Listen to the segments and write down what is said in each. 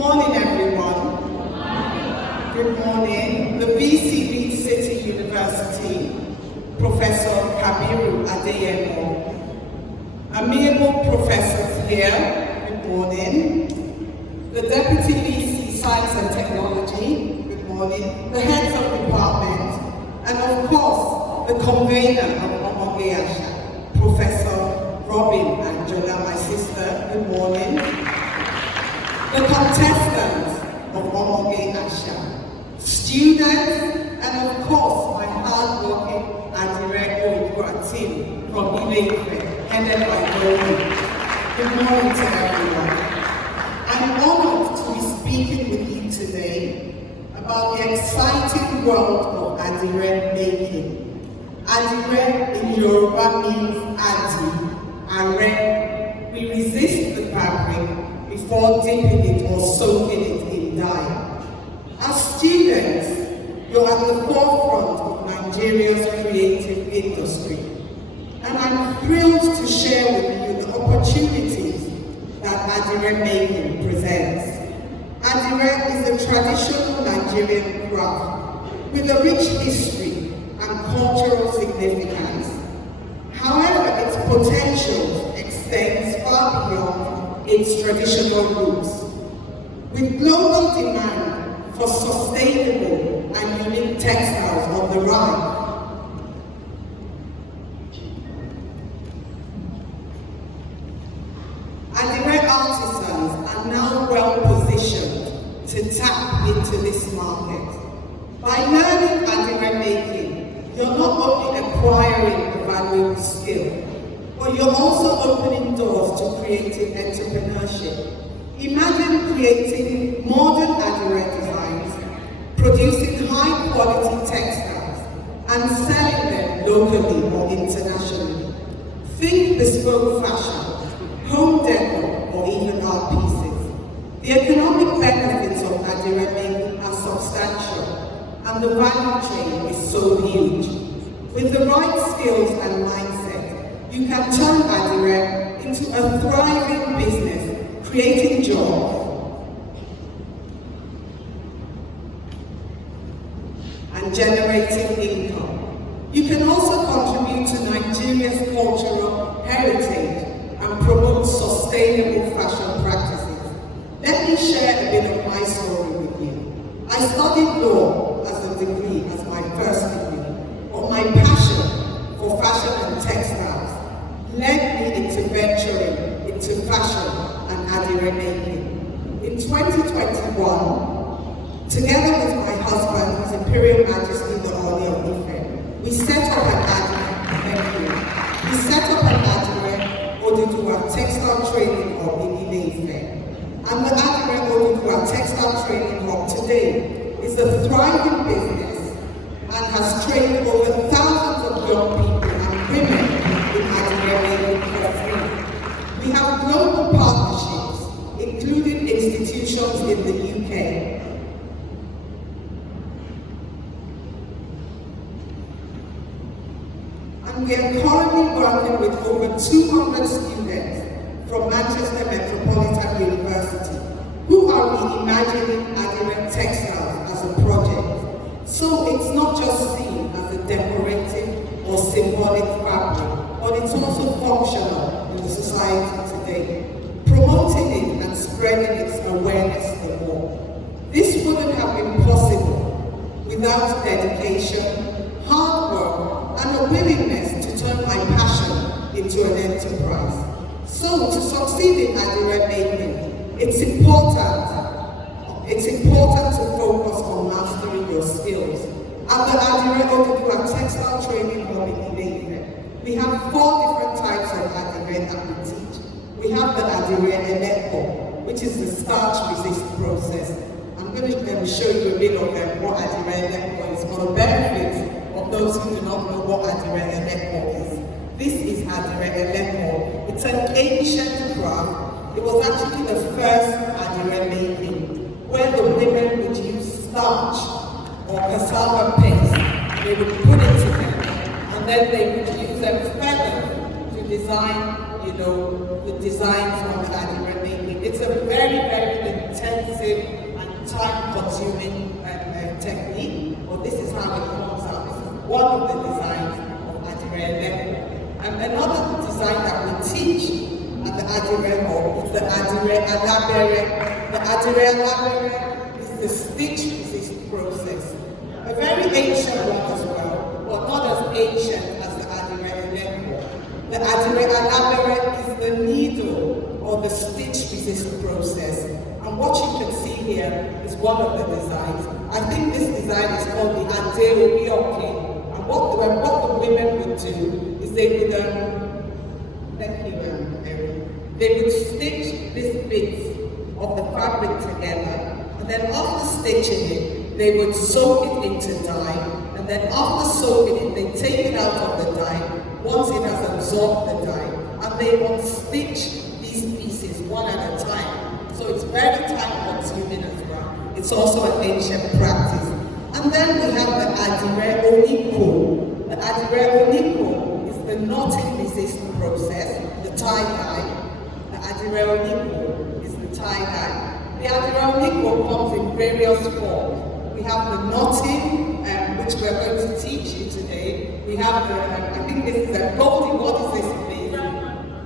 morning, everyone. Good morning. The VC Lead City University, Professor Kabiru Adeyemo. Amiable professors here, good morning. The Deputy VC Science and Technology, good morning. The heads of department, and of course, the convener of Omoge Asa, Professor Robin and Jonah, my sister, good morning. The contestants of Omoge Asa, students, and of course, my hard-working Adire Craft from Ile-Ife, headed by Ooni. Good morning to everyone. I'm honored to be speaking with you today about the exciting world of Adire making. Adire in Yoruba means Adi, Are. We resist the fabric before dipping it or soaking it in dye. As students, you're at the forefront of Nigeria's creative industry, and I'm thrilled to share with you the opportunities that Adire making presents. Adire is a traditional Nigerian craft with a rich history and cultural significance. However, its potential extends far beyond its traditional roots. With global demand for sustainable and unique textiles on the rise, Adire artisans are now well positioned to tap into this market. By learning Adire making, you're not only acquiring a valuable skill, but you're also opening doors to creative entrepreneurship. Imagine creating modern Adire designs, producing high-quality textiles, and selling them locally or internationally. Think bespoke fashion, home decor, or even art pieces. The economic benefits of Adire making are substantial, and the value chain is so huge. With the right skills and mindset, you can turn Adire into a thriving business, creating jobs and generating income. You can also contribute to Nigeria's cultural heritage and promote sustainable fashion practices. Let me share a bit of my story with you. I studied law as a degree, as my first degree, but my passion for fashion and textiles led me into venturing into fashion and Adire making. In 2021, together with my husband, His Imperial Majesty, the Ooni of Ife, we set up an Adire Oodua Textile Training Hub in Ile-Ife. And the Adire Oodua Textile Training Hub today is a thriving business and has trained over thousands of young people and women in Adire making for free. We have global partnerships, including institutions in the UK. And we are currently working with over 200 students from Manchester Metropolitan University who are reimagining Adire textiles as a project. So it's not just seen as a decorative or symbolic fabric, but it's also functional in society today, promoting it and spreading its awareness the more. This wouldn't have been possible without dedication, hard work, and a willingness to turn my passion into an enterprise. So to succeed in Adire making, it's important to focus on mastering your skills. At the Adire Oodua Textile Training Hub in Ile-Ife, we have 4 different types of Adire that we teach. We have the Adire Ele-Ife, which is the starch resist process. I'm going to show you a bit of what Adire Ele-Ife is for the benefit of those who do not know what Adire Ele-Ife is. This is Adire Ele-Ife. It's an ancient craft. It was actually the first Adire making, where the women would use starch or cassava paste. They would put it together, and then they would use a feather to design, the designs on the Adire making. It's a very, very intensive and time-consuming technique, but this is how it comes out. This is one of the designs of Adire level. And another design that we teach at the Adire Hall is the Adire Alabere. The Adire Alabere is the stitch resist process. A very ancient one as well, but not as ancient as the Adire level. The Adire Alabere is the needle or the stitch resist process. And what you can see here is one of the designs. I think this design is called the Adire Craft. And what the women would do is they would, they would stitch this bit of the fabric together, and then after stitching it, they would soak it into dye, and then after soaking it, they take it out of the dye once it has absorbed the dye, and they would stitch these pieces one at a time. So it's very time-consuming as well. It's also an ancient practice. And then we have the Adire Oniko. The Adire Oniko is the knotting resist process, the tie-dye. The Adire Oniko is the tie-dye. The Adire Oniko comes in various forms. We have the knotting, which we're going to teach you today. We have the, I think this is a golden, what is this please?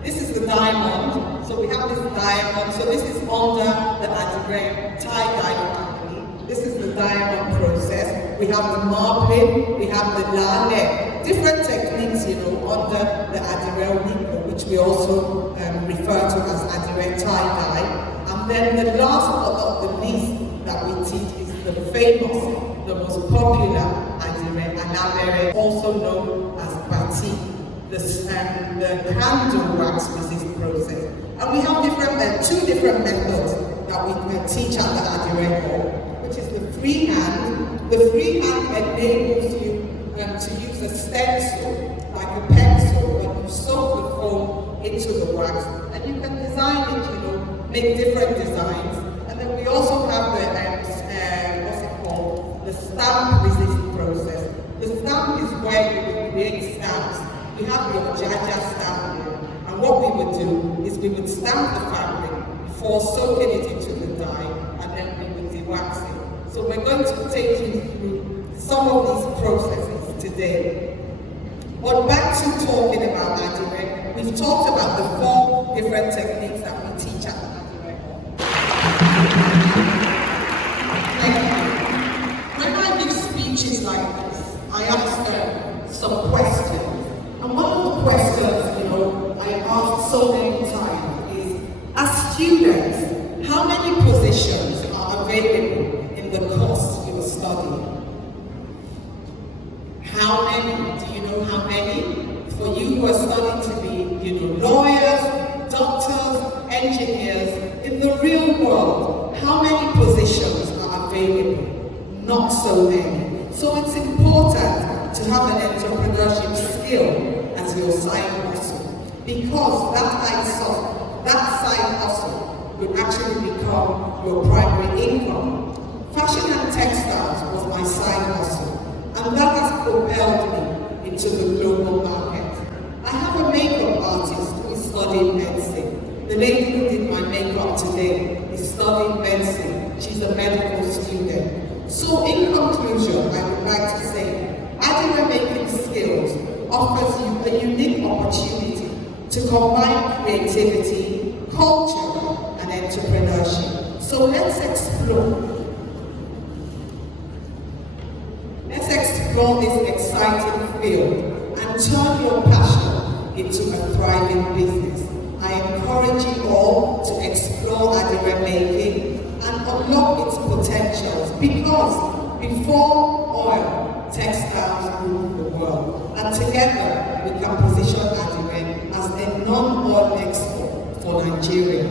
This is the diamond. So we have this diamond. So this is under the Adire tie-dye family. This is the diamond process. We have the marbling, we have the lale. Different techniques, under the Adire Oniko, which we also refer to as Adire tie-dye. And then the last but not the least that we teach is the famous, the most popular Adire Alabere, also known as batik, the handle wax resist process. And we have two different methods that we can teach at the Adire Hall, which is the freehand. The freehand enables you to use a stencil, like a pencil, when you soak the foam into the wax, and you can design it, make different designs. And then we also have the, the stamp resist process. The stamp is where you would create stamps. We have the Ojaja stamp here, and what we would do is we would stamp the fabric before soaking it into the dye, and then we would de-wax it. So we're going to take you through some of these processes today. But back to talking about Adire, we've talked about the 4 different techniques that we teach at Adire Hall. When I give speeches like this, I ask some questions. And one of the questions, I ask so many times is, as students, how many positions are available in the course you are studying? How many? Do you know how many? For you who are studying to be, lawyers, doctors, engineers, in the real world, how many positions are available? Not so many. So it's important to have an entrepreneurship skill as your side hustle, because that side hustle will actually become your primary income. Fashion and textiles was my side hustle, and that has propelled me into the global market. I have a makeup artist who is studying medicine. The lady who did my makeup today is studying medicine. She's a medical student. So in conclusion, I would like to say, Adire making skills offers you a unique opportunity to combine creativity, culture, and entrepreneurship. So let's explore. Let's explore this exciting field and turn your passion into a thriving business. I encourage you all to explore Adire making and unlock its potentials, because before oil, textiles rule the world. And together we can position Adire as a non-oil export for Nigeria.